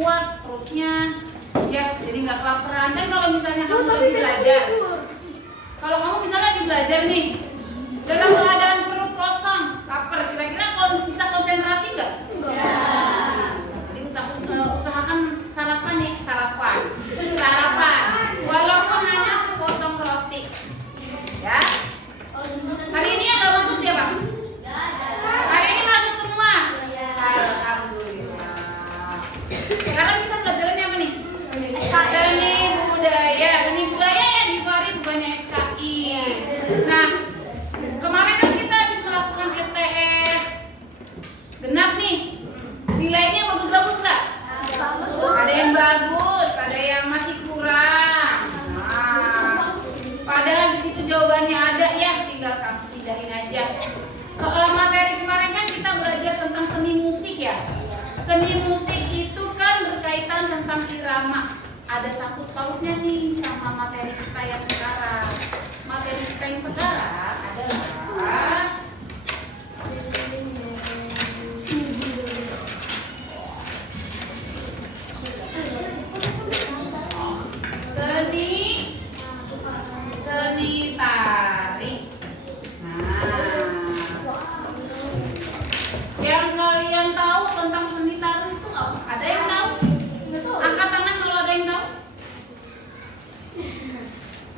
kuat perutnya, ya jadi nggak kelaparan. Dan kalau misalnya kamu lagi belajar, kalau kamu misalnya lagi belajar nih, dalam keadaan perut kosong, lapar, kira-kira bisa konsentrasi nggak? Jadi usahakan sarapan nih, sarapan, walaupun hanya sepotong roti, ya. Hari ini agak masuk siapa? Hari ini masuk semua. Alhamdulillah. Sekarang kita pelajarannya apa nih? Seni budaya ya di Fari, bukannya SKI. Nah, kemarin kan kita habis melakukan STS genap nih. Nilainya bagus-bagus nggak? Ada yang bagus, ada yang masih kurang. Nah, padahal di situ jawabannya ada ya, tinggal kamu pindahin aja. Materi kemarin kan kita belajar tentang seni musik ya. Seni musik itu kan berkaitan tentang irama. Ada sangkut pautnya nih sama materi kita yang sekarang. Materi kita yang sekarang adalah seni tari. Yang kalian tahu tentang seni tari itu apa? Ada yang tahu? Angkat tangan kalau ada yang tahu.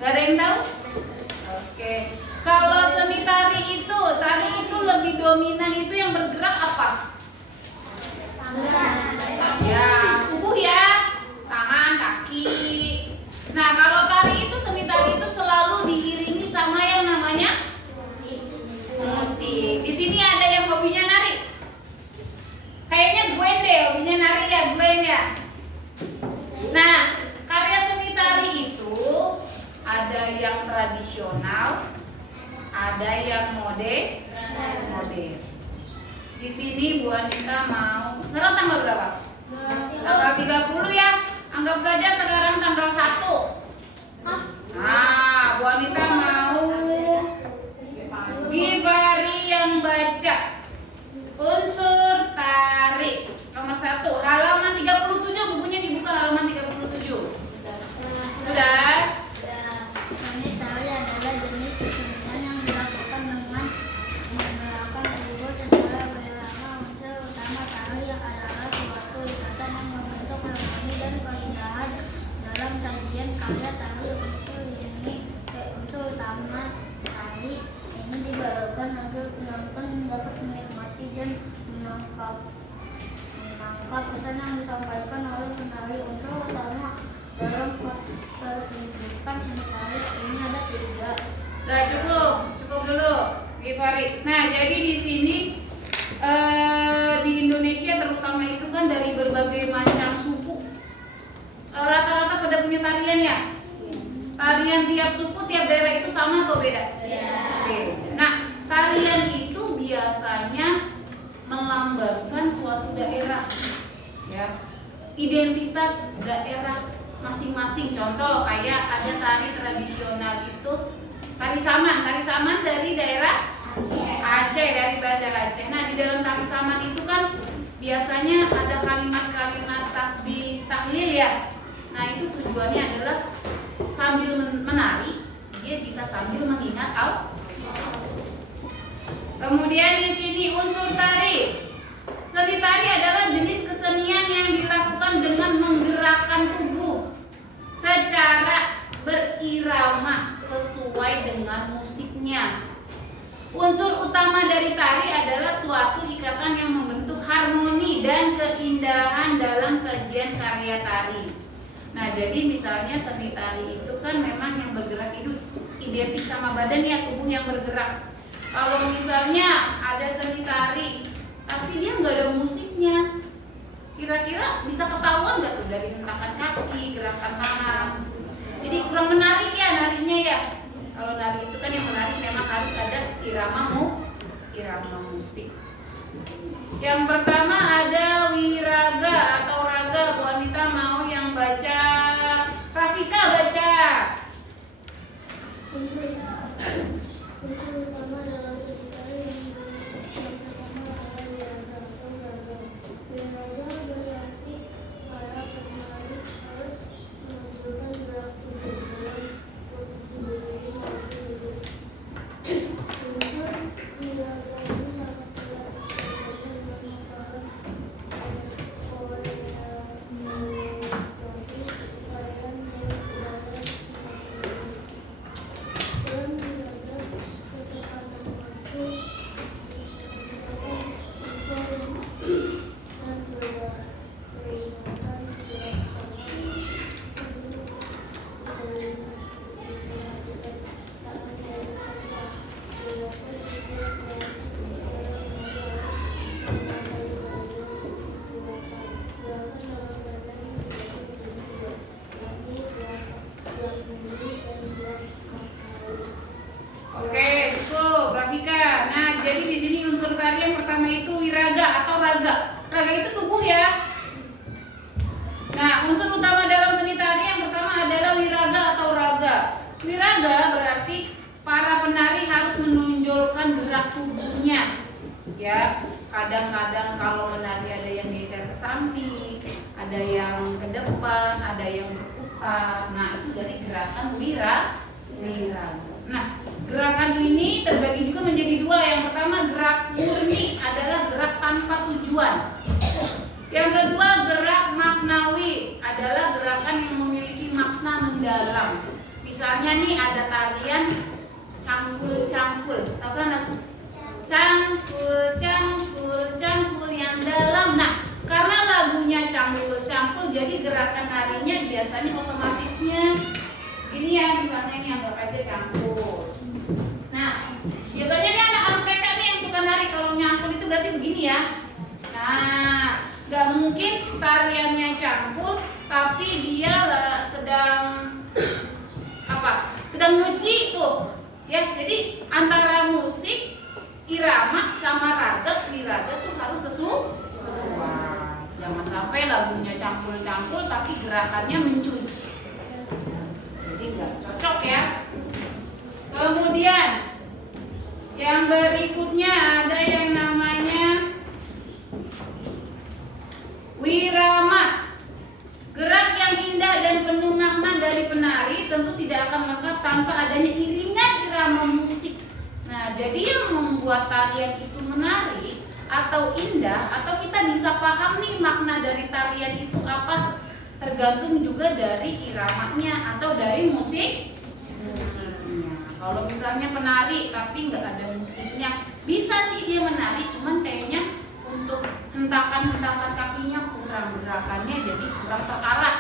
Gak ada yang tahu? Oke. Kalau seni tari itu lebih dominan itu yang bergerak apa? Ya, tubuh ya, tangan, kaki. Nah, kalau seni tari itu selalu diiringi sama yang namanya musik. Di sini ada yang hobinya nari. Kayaknya Gwen deh, hobinya nari ya, Gwen ya. Nah, karya seni tari itu ada yang tradisional, ada yang modern. Di sini Bu Anita mau, sekarang tanggal berapa? Tanggal 30 ya. Anggap saja sekarang tanggal 1. Nah, Bu Anita mau Givari yang baca unsur tari nomor 1, halaman 37, bukunya dibuka halaman 37. Sudah? Seni tari adalah jenis kesenian yang dilakukan dengan menggunakan tubuh secara berirama. Unsur utama tari adalah suatu ikatan yang membentuk harmoni dan keindahan dalam sajian karya tari. Unsur utama tari ini dibarukan agar penonton dapat menikmati dan menangkap pesan yang disampaikan oleh penari. Unsur utama dalam pertunjukan seni tari ini ada 3. Udah cukup dulu, Givari. Nah, jadi di sini di Indonesia terutama itu kan dari berbagai macam suku. Rata-rata pada punya tarian ya. Tarian tiap suku, tiap daerah itu sama atau beda? Beda. Nah, tarian itu biasanya melambangkan suatu daerah, ya, identitas daerah masing-masing. Contoh kayak ada tari tradisional itu tari saman dari daerah Aceh, dari Banda Aceh. Nah, di dalam tari saman itu kan biasanya ada kalimat-kalimat tasbih tahlil ya. Nah, itu tujuannya adalah sambil menari, dia bisa sambil mengingat Allah. Kemudian di sini unsur tari. Seni tari adalah jenis kesenian yang dilakukan dengan menggerakkan tubuh secara berirama sesuai dengan musiknya. Unsur utama dari tari adalah suatu ikatan yang membentuk harmoni dan keindahan dalam sajian karya tari. Nah, jadi misalnya seni tari itu kan memang yang bergerak itu identik sama badan ya, tubuh yang bergerak. Kalau misalnya ada seni tari tapi dia nggak ada musiknya, kira-kira bisa ketahuan nggak tuh dari hentakan kaki, gerakan tangan? Jadi kurang menarik ya narinya ya. Kalau nari itu kan yang menarik memang harus ada irama musik. Yang pertama ada wiraga atau raga. Bu Anita mau yang baca. Rafika baca. Unsur utama dalam seni tari yang pertama adalah wiraga atau raga. Wiraga berarti para Oke, cukup, Rafika. Nah, jadi di sini unsur tari yang pertama itu wiraga atau raga. Raga itu tubuh ya. Nah, unsur utama dalam seni tari yang pertama adalah wiraga atau raga. Wiraga berarti para penari harus menonjolkan gerak tubuhnya. Ya, kadang-kadang kalau menari ada yang geser ke samping, ada yang ke depan, ada yang berputar. Nah, itu dari gerakan wiraga. Nah, gerakan ini terbagi juga menjadi dua. Yang pertama gerak murni adalah gerak tanpa tujuan. Yang kedua gerak maknawi adalah gerakan yang memiliki makna mendalam. Misalnya nih ada tarian cangkul. Tahu kan lagu? Cangkul yang dalam. Nah, karena lagunya cangkul jadi gerakan narinya biasanya otomatisnya ini ya, misalnya ini anggap aja cangkul. Nah, biasanya nih anak-anak TK nih yang suka nari, kalau nyangkul itu berarti begini ya. Nah, gak mungkin tariannya cangkul tapi dia sedang sedang nyuci tuh ya. Jadi antara musik irama sama raga, wiraga tuh harus sesuai. Jangan sampai lagunya cangkul tapi gerakannya mencuci. Jadi nggak cocok ya. Kemudian yang berikutnya ada yang namanya wirama. Gerak yang indah dan penuh makna dari penari tentu tidak akan lengkap tanpa adanya iringan irama musik. Nah, jadi yang membuat tarian itu menarik atau indah, atau kita bisa paham nih makna dari tarian itu apa, tergantung juga dari iramanya atau dari musiknya. Kalau misalnya penari tapi nggak ada musiknya, bisa sih dia menari, cuman kayaknya untuk hentakan kakinya kurang, gerakannya jadi kurang terarah,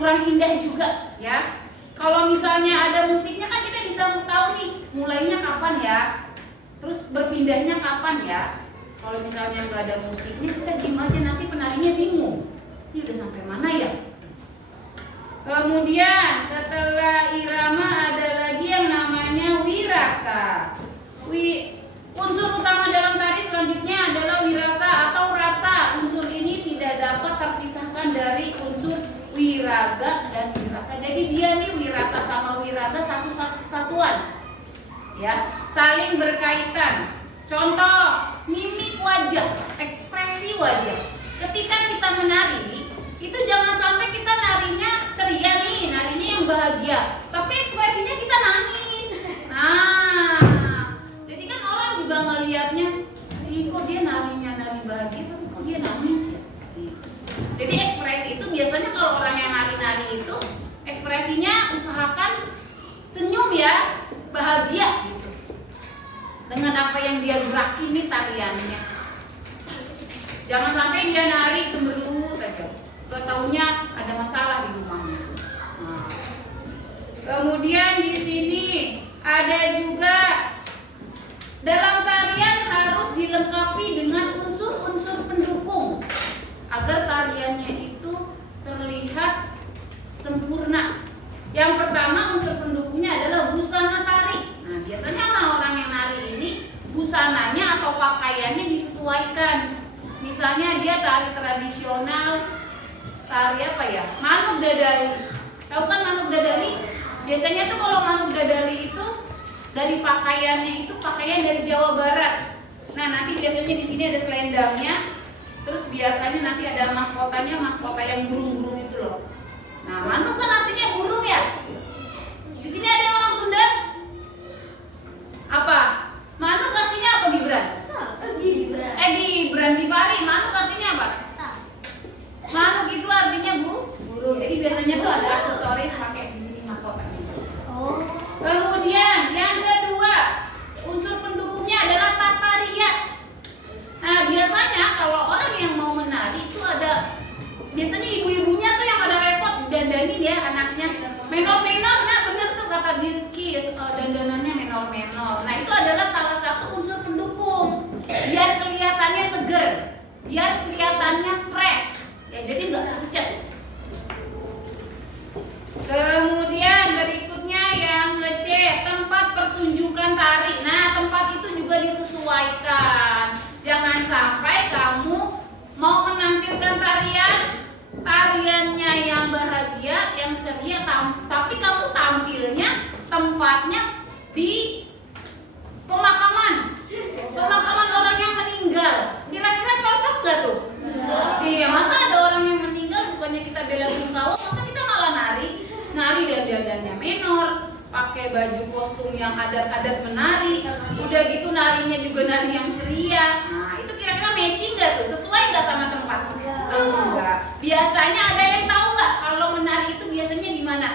kurang indah juga ya. Kalau misalnya ada musiknya kan kita bisa tahu nih mulainya kapan ya, terus berpindahnya kapan ya. Kalau misalnya nggak ada musiknya, kita diem aja, nanti penarinya bingung, ini udah sampai mana ya. Kemudian setelah irama ada lagi yang namanya wirasa. Unsur utama dalam tari selanjutnya adalah wirasa atau rasa. Unsur ini tidak dapat terpisahkan dari unsur wiraga dan wirasa. Jadi dia nih wirasa sama wiraga satu kesatuan, ya, saling berkaitan. Contoh, mimik wajah, ekspresi wajah. Ketika kita menari, itu jangan sampai kita narinya ceria nih, narinya yang bahagia, tapi ekspresinya kita nangis. Nah, jadi kan orang juga ngelihatnya, kok dia nari bahagia, tapi kok dia nangis ya? Jadi ekspresi itu biasanya kalau orang yang nari-nari itu ekspresinya usahakan senyum ya, bahagia gitu. Dengan apa yang dia gerakin nih tariannya. Jangan sampai dia nari cemberut aja. Gak taunya ada masalah di rumahnya. Nah. Kemudian di sini ada juga dalam tarian harus dilengkapi dengan unsur-unsur pendukung agar tariannya itu terlihat sempurna. Yang pertama unsur pendukungnya adalah busana tari. Nah, biasanya orang-orang yang nari ini busananya atau pakaiannya disesuaikan. Misalnya dia tari tradisional, tari apa ya? Manuk Dadali. Tahu kan manuk Dadali? Biasanya tuh kalau manuk Dadali itu dari pakaiannya itu pakaian dari Jawa Barat. Nah, nanti biasanya di sini ada selendangnya. Terus biasanya nanti ada mahkotanya, mahkota yang burung-burung itu loh. Nah, manuk kan artinya burung ya. Di sini ada orang Sunda. Apa? Manuk artinya apa, Gibran? Gibran. Gibran Dipari. Manuk artinya apa? Manuk itu artinya burung. Jadi biasanya tuh ada aksesoris pakai di sini mahkotanya. Oh. Kemudian yang kedua, unsur pendukungnya adalah tata rias. Nah, biasanya kalau orang yang mau menari itu ada, biasanya ibu-ibunya tuh yang pada repot dandanin ya anaknya. Menor-menor, nah bener tuh kata tariannya yang bahagia, yang ceria, tapi kamu tampilnya tempatnya di pemakaman orang yang meninggal. Kira-kira cocok gak tuh? Iya, masa ada orang yang meninggal bukannya kita bela sungkawa, masa kita malah nari dan dandannya menor, pakai baju kostum yang adat-adat menari, udah gitu narinya juga nari yang ceria. Nah, itu kira-kira matching gak tuh? Sesuai gak sama tempat? Enggak. Biasanya ada yang tahu nggak kalau menari itu biasanya di mana?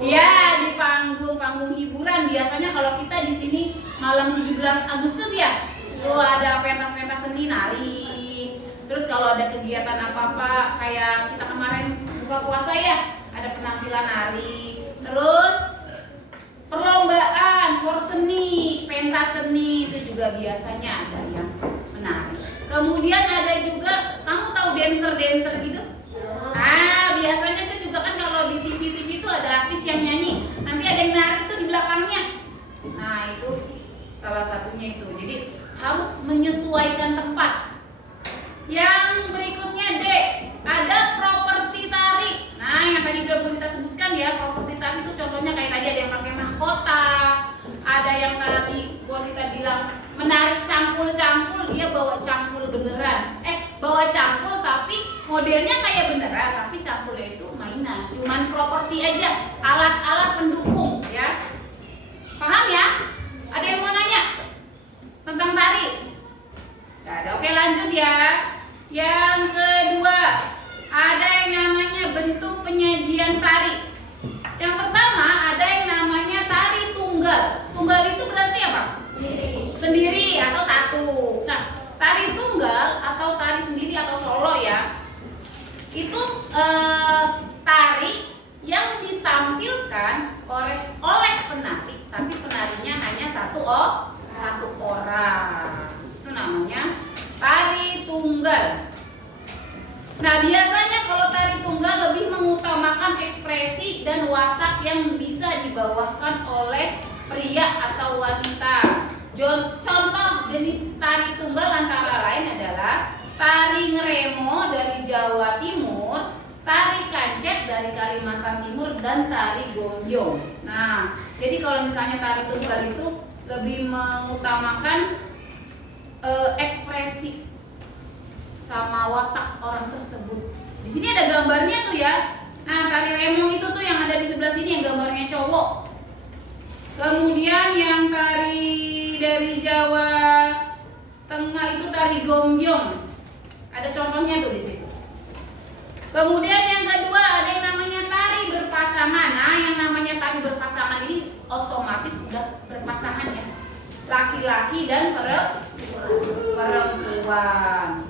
Ya, di panggung hiburan. Biasanya kalau kita di sini malam 17 Agustus ya, tuh ada pentas-pentas seni nari. Terus kalau ada kegiatan apa-apa kayak kita kemarin buka puasa ya, ada penampilan nari. Terus perlombaan seni, pentas seni itu juga biasanya ada yang menari. Kemudian ada juga, kamu tahu dancer gitu? Ah, biasanya itu juga kan kalau di TV itu ada artis yang nyanyi, nanti ada yang nari itu di belakangnya. Nah, itu salah satunya itu. Jadi harus menyesuaikan tempat. Yang berikutnya D, ada properti tari. Nah, yang tadi udah kita sebutkan ya, properti tari itu contohnya kayak tadi ada yang pakai mahkota, ada yang tadi kita bilang menari cangkul-cangkul, dia bawa cangkul beneran. Bawa cangkul tapi modelnya kayak beneran, tapi cangkulnya itu mainan, cuman properti aja, alat-alat pendukung ya. Paham ya? Ada yang mau nanya tentang tari? Gak ada. Oke, lanjut ya. Yang kedua, ada yang namanya bentuk penyajian tari. Yang pertama ada yang namanya tari tunggal. Tunggal itu berarti apa? Sendiri atau satu. Nah, tari tunggal atau tari sendiri atau solo ya, itu tari yang ditampilkan oleh penari, tapi penarinya hanya satu orang. Itu namanya tari tunggal. Nah, biasanya kalau tari tunggal lebih mengutamakan ekspresi dan watak yang bisa dibawakan oleh pria atau wanita. Contoh jenis tari tunggal antara lain adalah tari ngeremo dari Jawa Timur, tari kancet dari Kalimantan Timur, dan tari gonjong. Nah, jadi kalau misalnya tari tunggal itu lebih mengutamakan ekspresi sama watak orang tersebut. Di sini ada gambarnya tuh ya. Nah, tari remo itu tuh yang ada di sebelah sini yang gambarnya cowok. Kemudian yang tari dari Jawa Tengah itu tari gombyong. Ada contohnya tuh di situ. Kemudian yang kedua ada yang namanya tari berpasangan. Nah, yang namanya tari berpasangan ini otomatis sudah berpasangan ya. Laki-laki dan perempuan.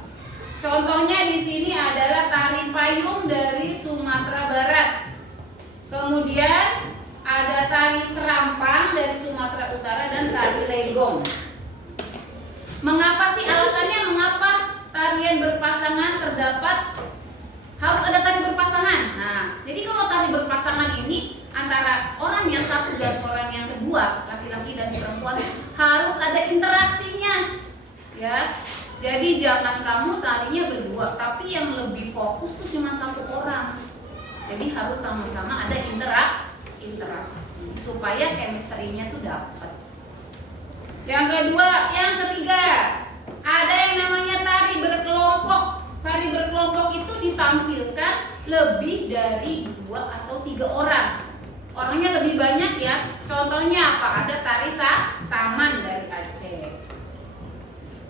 Contohnya di sini adalah tari payung dari Sumatera Barat. Kemudian ada tari serampang dari Sumatera Utara dan tari legong. Mengapa sih alasannya mengapa tarian berpasangan terdapat harus ada tari berpasangan? Nah, jadi kalau tari berpasangan ini antara orang yang satu dan orang yang kedua, laki-laki dan perempuan, harus ada interaksinya. Ya. Jadi jangan kamu tarinya berdua, tapi yang lebih fokus tuh cuma satu orang. Jadi harus sama-sama ada interaksi supaya chemistry-nya tuh dapat. Yang kedua, yang ketiga, ada yang namanya tari berkelompok. Tari berkelompok itu ditampilkan lebih dari 2 atau 3 orang. Orangnya lebih banyak ya. Contohnya apa? Ada tari saman dari Aceh.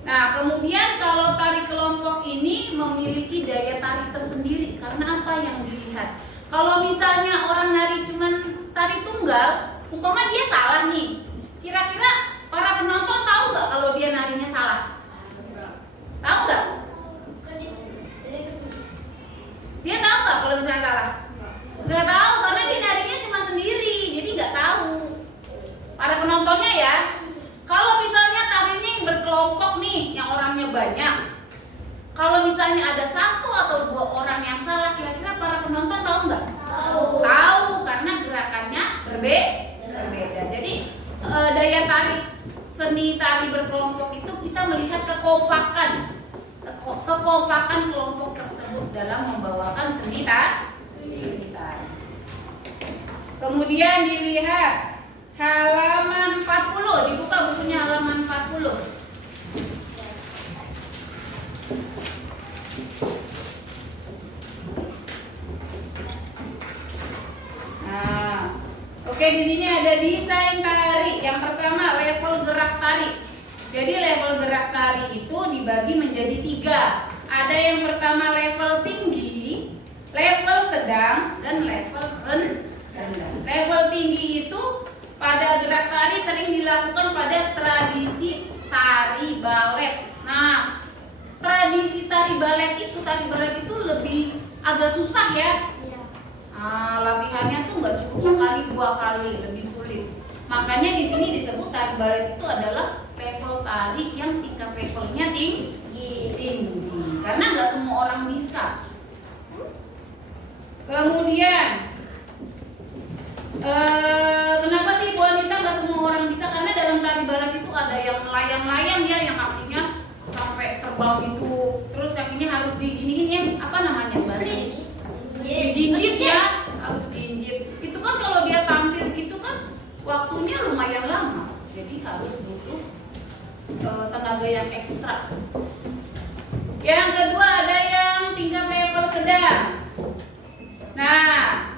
Nah, kemudian kalau tari kelompok ini memiliki daya tarik tersendiri karena apa yang dilihat. Kalau misalnya orang nari cuman tari tunggal, umpama dia salah nih, kira-kira para penonton tahu nggak kalau dia narinya salah? Tahu nggak? Dia tahu nggak kalau misalnya salah? Nggak tahu karena dia narinya cuma sendiri, jadi nggak tahu. Para penontonnya ya. Kalau misalnya tarinya yang berkelompok nih, yang orangnya banyak, kalau misalnya ada 1 atau 2 orang yang salah, kira-kira para penonton tahu nggak? Tahu, karena gerakannya berbeda. Jadi daya tarik seni tari berkelompok itu kita melihat kekompakan kekompakan kelompok tersebut dalam membawakan seni tari. Kemudian dilihat halaman 40, dibuka bukunya halaman 40. Nah, oke, di sini ada desain tari. Yang pertama level gerak tari. Jadi level gerak tari itu dibagi menjadi 3. Ada yang pertama level tinggi, level sedang, dan level rendah. Level tinggi itu pada gerak tari sering dilakukan pada tradisi tari balet. Nah, tradisi tari balet itu lebih agak susah ya. Latihannya tuh nggak cukup sekali 2 kali, lebih sulit. Makanya di sini disebut tari balet itu adalah level tari yang tingkat levelnya tinggi. Karena nggak semua orang bisa. Kemudian kenapa sih Bu Anita nggak semua orang bisa? Karena dalam tari balet itu ada yang melayang-layang ya, yang kakinya sampai terbang gitu. Terus kakinya harus diginiin ya, apa namanya Mbak? Jinjit ya, harus jinjit. Itu kan kalau dia tampil gitu kan waktunya lumayan lama. Jadi harus butuh tenaga yang ekstra. Yang kedua ada yang tingkat level sedang. Nah,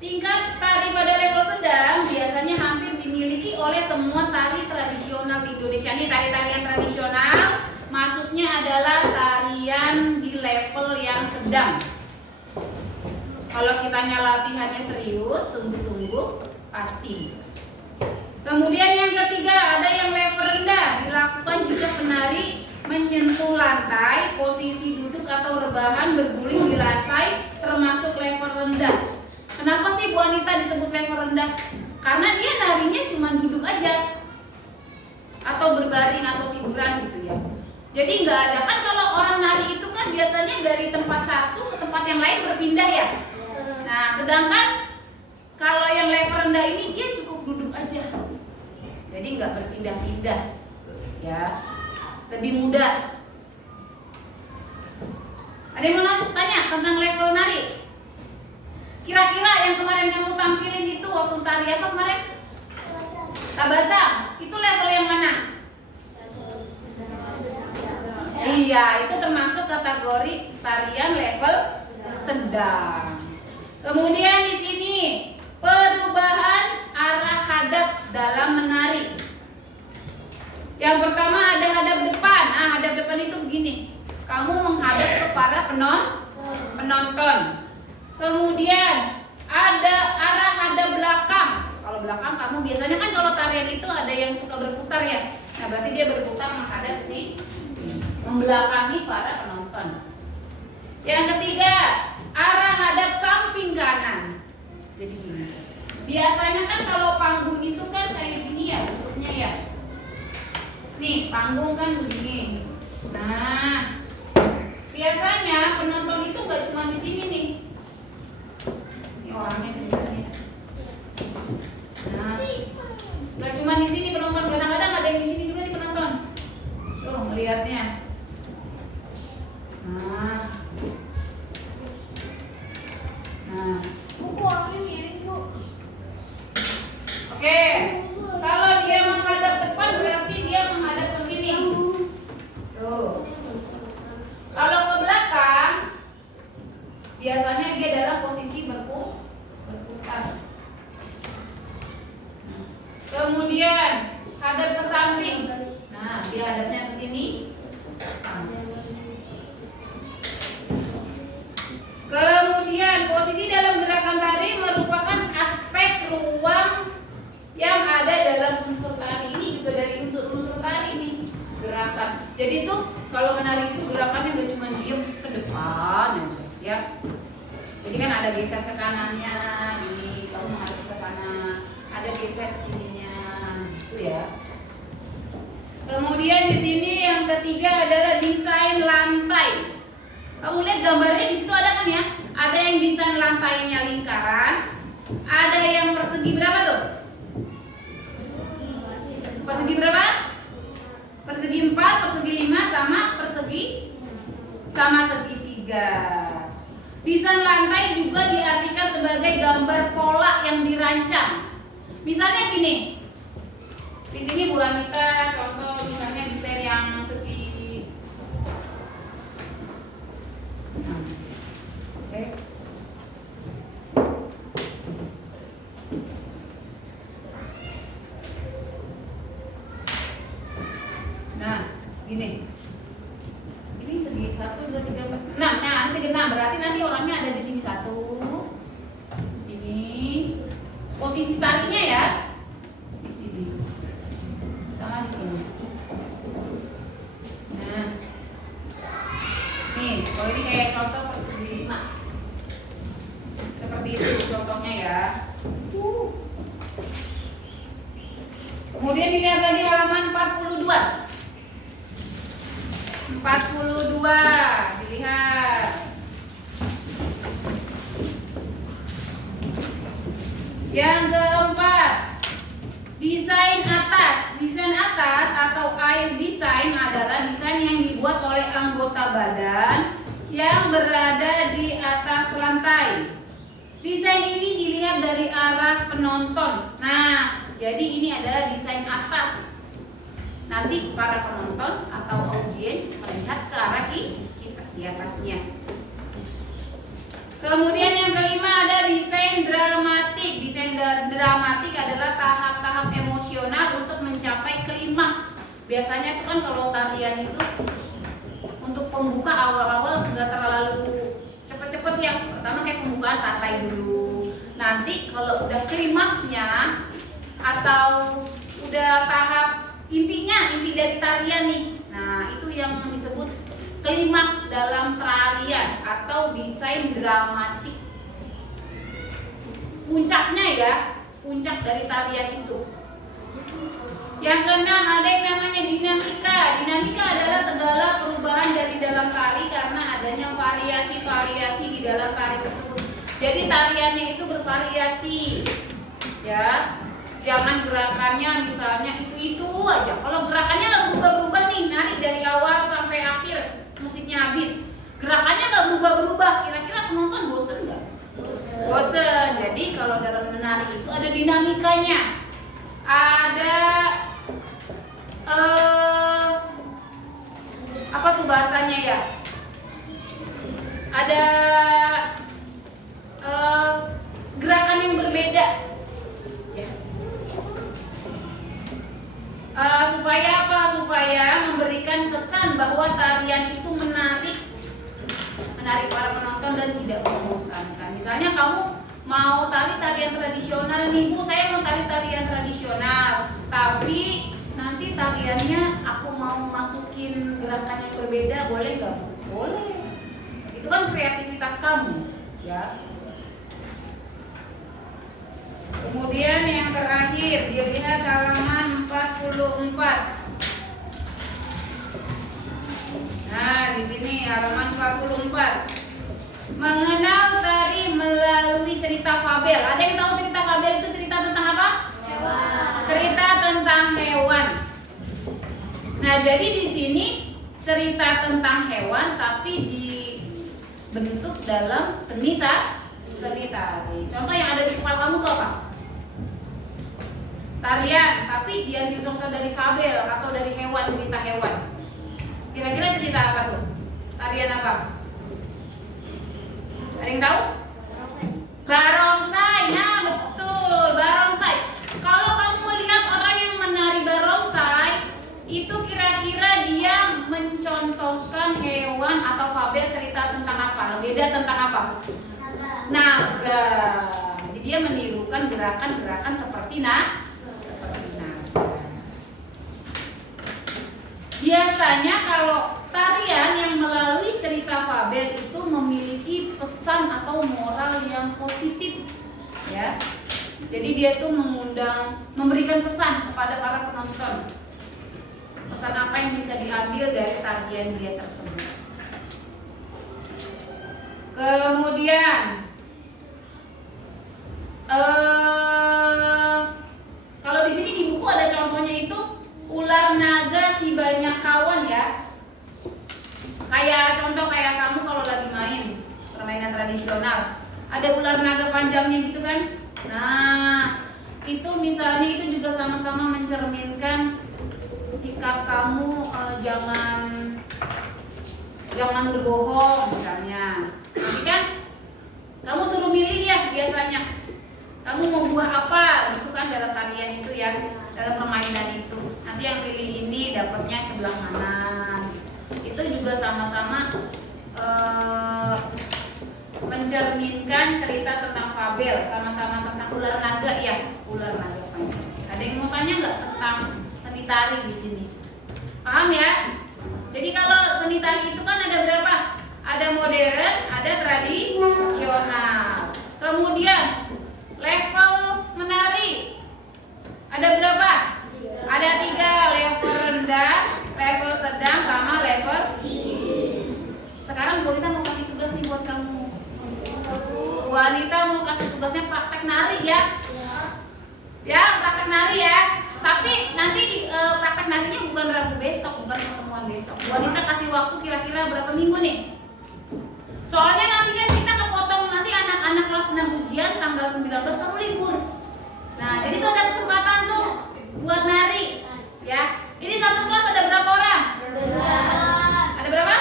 tingkat tari pada level sedang biasanya hampir dimiliki oleh semua tari tradisional di Indonesia. Ini tari-tarian tradisional, masuknya adalah tarian di level yang sedang. Kalau kitanya latihannya serius, sungguh-sungguh, pasti bisa. Kemudian yang ketiga ada yang level rendah, dilakukan jika penari menyentuh lantai, posisi duduk atau rebahan berguling di lantai, termasuk level rendah. Kenapa sih Bu Anita disebut level rendah? Karena dia narinya cuma duduk aja, atau berbaring atau tiduran gitu ya. Jadi nggak ada, kan kalau orang nari itu kan biasanya dari tempat satu ke tempat yang lain berpindah ya. Nah, sedangkan kalau yang level rendah ini dia cukup duduk aja, jadi nggak berpindah-pindah, ya, lebih mudah. Ada yang mau tanya tentang level nari? Kira-kira yang kemarin kamu tampilin itu waktu tari apa kemarin? Tabasam. Itu level yang mana? Iya, itu termasuk kategori tarian level sedang. Kemudian di sini perubahan arah hadap dalam menari. Yang pertama ada hadap depan. Nah, hadap depan itu begini. Kamu menghadap ke para penonton. Kemudian ada arah hadap belakang. Kalau belakang kamu biasanya kan kalau tarian itu ada yang suka berputar ya. Nah, berarti dia berputar menghadap membelakangi para penonton. Yang ketiga, arah hadap samping kanan. Jadi gini. Biasanya kan kalau panggung itu kan kayak gini ya bentuknya ya. Nih, panggung kan begini. Nah, biasanya penonton itu nggak cuma di sini nih. Ini orangnya sebenarnya. Nah, nggak cuma di sini penonton, kadang-kadang ada yang di sini juga nih penonton. Tuh, melihatnya. Nah, Buku orangnya miring, Bu. oke. Kalau dia menghadap depan berarti dia menghadap ke sini. Tuh. Kalau ke belakang biasanya dia dalam posisi berputar. Kemudian hadap ke samping. Nah, dia hadapnya ke sini. Kemudian posisi dalam gerakan tari merupakan aspek ruang yang ada dalam unsur tari. Ini juga dari unsur-unsur tari nih, gerakan. Jadi itu kalau menari itu gerakannya nggak cuma diem ke depan aja, ya. Jadi kan ada geser ke kanannya, ini kamu menghadap ke sana, ada geser ke sininya, itu ya. Kemudian di sini yang ketiga adalah desain lantai. Kamu lihat gambarnya di situ ada kan ya? Ada yang desain lantainya lingkaran, ada yang persegi berapa tuh? Persegi berapa? Persegi 4, persegi 5 sama persegi sama segitiga. Desain lantai juga diartikan sebagai gambar pola yang dirancang. Misalnya gini, di sini Bu Anita contoh misalnya desain yang segi. Oke. Nah, gini. Ini segi 1, 2, 3, 4, 6. Nah, segi 6 berarti nanti orangnya ada di sini 1. Di sini. Posisi talinya ya di sini. Sama di sini. Nah. Nih, kalau ini kayak contoh persegi 5. Seperti itu contohnya ya. Kemudian dilihat lagi halaman 42. 42 dilihat. Yang keempat, desain atas. Desain atas atau air design adalah desain yang dibuat oleh anggota badan yang berada di atas lantai. Desain ini dilihat dari arah penonton. Nah, jadi ini adalah desain atas. Nanti para penonton atau audiens melihat ke arah kita di atasnya. Kemudian yang kelima ada desain dramatik. Desain dramatik adalah tahap-tahap emosional untuk mencapai klimaks. Biasanya itu kan kalau tarian itu untuk pembuka awal-awal nggak terlalu cepet-cepet ya. Pertama kayak pembukaan santai dulu. Nanti kalau udah klimaksnya atau udah tahap inti dari tarian nih. Nah, itu yang disebut klimaks dalam tarian atau desain dramatik. Puncaknya ya, puncak dari tarian itu. Yang keenam ada yang namanya dinamika. Dinamika adalah segala perubahan dari dalam tari karena adanya variasi-variasi di dalam tari tersebut. Jadi tariannya itu bervariasi. Ya. Jangan gerakannya misalnya itu aja. Kalau gerakannya nggak berubah-berubah nih, nari dari awal sampai akhir musiknya habis, gerakannya nggak berubah-berubah, kira-kira penonton bosen nggak? Bosen. Jadi kalau dalam menari itu ada dinamikanya, ada apa tuh bahasanya ya? Ada gerakan yang berbeda. Supaya apa? Supaya memberikan kesan bahwa tarian itu menarik para penonton dan tidak membosankan. Misalnya kamu mau tarian tradisional nih, Bu, saya mau tarian tradisional, tapi nanti tariannya aku mau masukin gerakan yang berbeda, boleh nggak? Boleh. Itu kan kreativitas kamu, ya. Kemudian yang terakhir dilihat halaman 44. Nah, di sini halaman 44. Mengenal tari melalui cerita fabel. Ada yang tahu cerita fabel itu cerita tentang apa? Hewan. Cerita tentang hewan. Nah, jadi di sini cerita tentang hewan tapi dibentuk dalam seni tari. Contoh yang ada di kepala kamu tuh apa? Tarian, tapi diambil contoh dari fabel atau dari hewan, cerita hewan. Kira-kira cerita apa tuh? Tarian apa? Ada yang tahu? Barongsai. Nah, betul, barongsai. Kalau kamu melihat orang yang menari barongsai, itu kira-kira dia mencontohkan hewan atau fabel cerita tentang apa? Beda tentang apa? Naga. Jadi dia menirukan gerakan-gerakan seperti naga. Biasanya kalau tarian yang melalui cerita fabel itu memiliki pesan atau moral yang positif, ya. Jadi dia tuh memberikan pesan kepada para penonton. Pesan apa yang bisa diambil dari tarian dia tersebut. Kemudian kalau di sini di buku ada contohnya itu ular naga si banyak kawan ya. Kayak contoh kayak kamu kalau lagi main permainan tradisional, ada ular naga panjangnya gitu kan. Nah, itu misalnya itu juga sama-sama mencerminkan sikap kamu, jangan berbohong misalnya. Nanti kan kamu suruh milih ya biasanya. Kamu mau buah apa? Itu kan dalam tarian itu ya, dalam permainan itu. Nanti yang pilih ini dapatnya sebelah mana. Itu juga sama-sama mencerminkan cerita tentang fabel, sama-sama tentang ular naga ya, ular naga panjang. Ada yang mau tanya nggak tentang seni tari di sini? Paham ya? Jadi kalau seni tari itu kan ada berapa? Ada modern, ada tradisional. Kemudian level menari ada berapa? Ada 3, level rendah, level sedang, sama level tinggi. Sekarang Bu Anita mau kasih tugas nih buat kamu. Bu Anita mau kasih tugasnya praktek nari ya. Ya, praktek nari ya. Tapi nanti praktek narinya bukan Rabu besok, bukan pertemuan besok. Bu Anita kasih waktu kira-kira berapa minggu nih? Soalnya nanti kan kita kepotong, nanti anak-anak kelas 6 ujian tanggal 19 kamu libur. Nah, jadi tuh ada kesempatan tuh buat nari ya. Ini satu kelas ada berapa orang? 19. Ada berapa?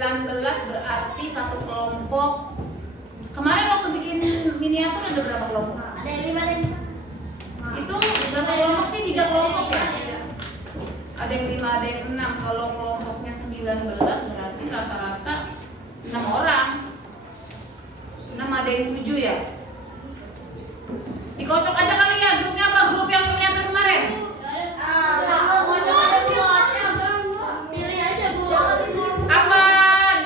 19 berarti satu kelompok. Kemarin waktu bikin miniatur ada berapa kelompok? Ada yang 5. Itu berapa kelompok sih? 3 kelompok ya? Ada yang 5, ada yang 6. Kalau kelompoknya 19 berarti rata-rata 6 orang. 6 ada yang 7 ya? Dikocok aja kali ya, grupnya apa? Grup yang miniatur kemarin? Pilih aja Bu. Apa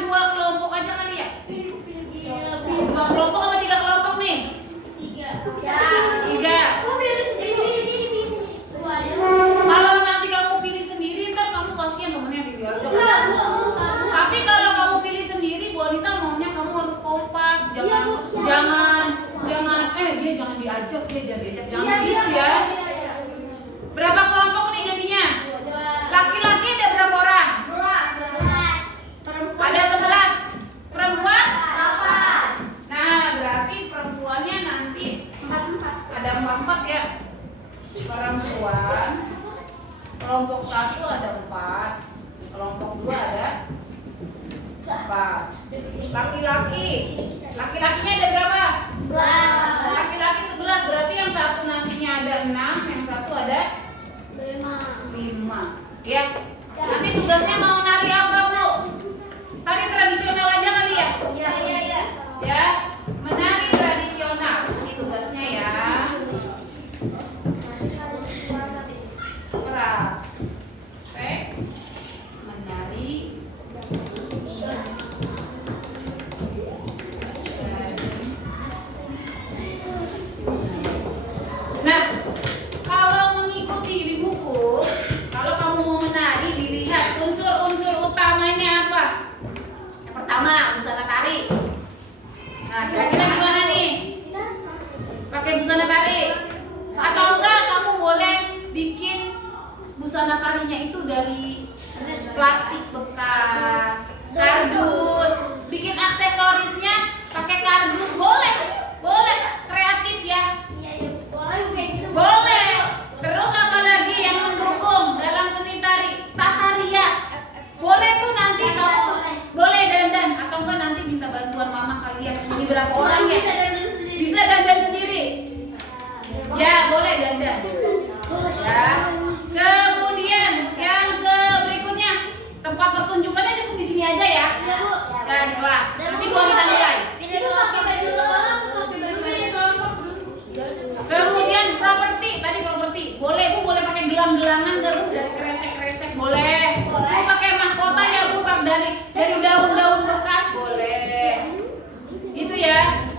2 kelompok aja kali ya? 2 kelompok apa 3 kelompok nih? 3. Aku pilih sendiri. Kalau nanti kamu pilih sendiri, ntar kamu kasihan temennya diajak. Tapi kalau kamu pilih sendiri, Bu Anita maunya kamu harus kompak, jangan dia jangan diajak, jangan gitu ya. Berapa kelompok nih jadinya? Laki-laki ada berapa orang? 11. Ada 11. Perempuan? 8. Nah, berarti perempuannya nanti ada 4 ya. Perempuan kelompok 1 ada 4, kelompok 2 ada 4. Laki-lakinya ada berapa? 11. Laki-laki 11, berarti yang satu nantinya ada 6, yang satu ada 5. Ya. Nanti tugasnya mau nari apa, Bu? Tari tradisional aja kali ya? Iya. Ya, menari tradisional. Ini tugasnya ya. Praktek menari Nah, kalau mengikuti di buku, kalau kamu mau menari dilihat unsur-unsur utamanya apa? Yang pertama, busana tari. Nah, kira-kira gimana nih? Pakai busana tari. Atau enggak kamu boleh bikin busana tarinya itu dari plastik bekas, kardus, bikin aksesorisnya pakai kardus, boleh kreatif ya. Boleh. Terus apa lagi yang mendukung dalam seni tari? Tata rias. Boleh tuh nanti kamu boleh dandan atau enggak nanti minta bantuan mama kalian. Ini berapa orang ya? Bisa dandan sendiri. Ya, boleh dandan. Ya. Kemudian yang ke berikutnya, tempat pertunjukannya cukup di sini aja ya. Dan kelas. Nanti gua kita nilai. Kemudian properti, boleh Bu, boleh pakai gelang-gelangan nggak Bu, dari kresek-kresek boleh. Bu pakai mahkota ya Bu, dari daun-daun bekas boleh. Gitu ya.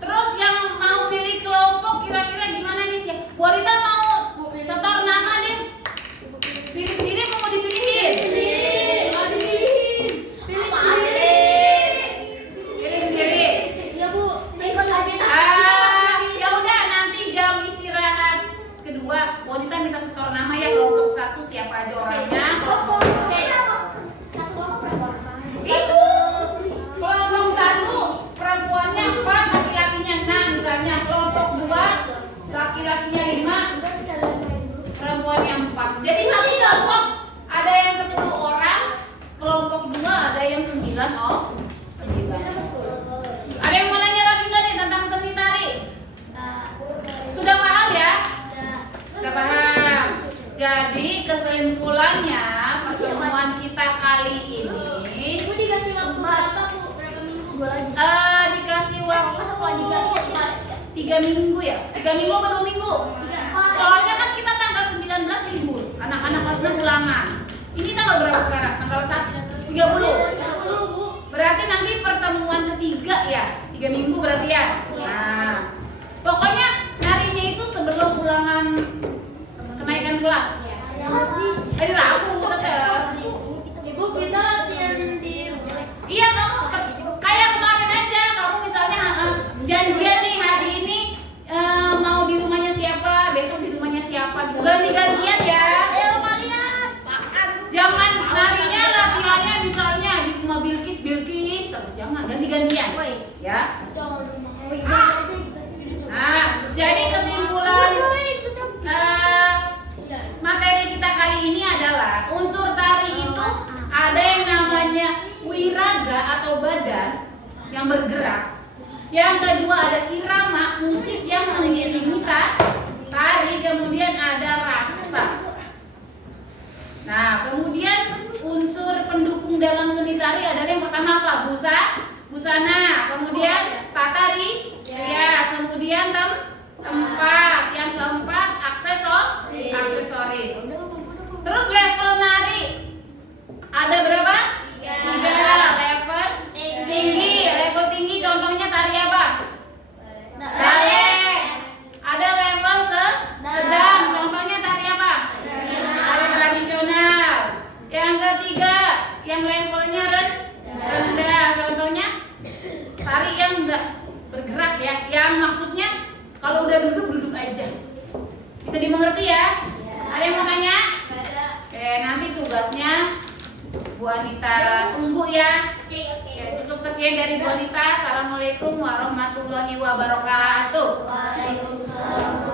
Terus yang mau pilih kelompok kira-kira gimana nih sih? Bu Anita mau setor nama deh. Pilih sendiri apa mau dipilihin? Pilih sendiri. Ya udah, nanti jam istirahat kedua Bu Anita minta setor nama ya, kelompok 1 siapa aja orangnya, kelompok Itu kelompok 1 perempuannya 4, laki-lakinya 6 misalnya. Kelompok 2 laki-lakinya 5, perempuannya 4. Jadi satu kelompok ada yang 10 orang, kelompok 2 ada yang 9 Ada yang mau nanya lagi nggak nih tentang seni tari? Sudah paham ya? Sudah paham. Jadi kesimpulannya pertemuan kita kali ini Ibu dikasih waktu berapa, Bu? Berapa minggu? dikasih waktu 3 minggu ya? 3 minggu atau 2 minggu? Soalnya kan kita tanggal 19 libur, anak-anak kelas 6 ulangan. Ini tanggal berapa sekarang? Tanggal 30. Bu. Berarti nanti pertemuan ketiga ya? 3 minggu berarti ya? Nah, pokoknya harinya itu sebelum ulangan kenaikan kelas. Hari Rabu tetap. Ibu, kita latihan di Iya, kamu kayak kemarin aja, kamu misalnya janjian nih hari ini mau di rumahnya siapa, besok di rumahnya siapa, gitu. Ganti-gantian ya. Ayo kalian. Jangan harinya latihannya misalnya di rumah Bilkis terus jangan ganti-gantian. Ya. Nah, jadi kesimpulan materi kita kali ini adalah unsur tari itu ada yang namanya wiraga atau badan yang bergerak. Yang kedua ada irama, musik yang mengiringi tari, kemudian ada rasa. Nah, kemudian unsur pendukung dalam seni tari adalah yang pertama apa? Busana, kemudian tatari, ya, kemudian tempat, yang keempat aksesoris. Terus level nari ada berapa? 3 level tinggi. Level tinggi contohnya tari apa? Ballet. Ada level sedang, contohnya tari apa? Tari tradisional. Yang ketiga, yang levelnya rendah, contohnya tari yang enggak bergerak ya. Yang maksudnya kalau udah duduk aja. Bisa dimengerti ya? Ada yang mau tanya? Oke, nanti tugasnya Bu Anita tunggu ya. Oke, cukup sekian dari Bu Anita. Assalamualaikum warahmatullahi wabarakatuh. Waalaikumsalam.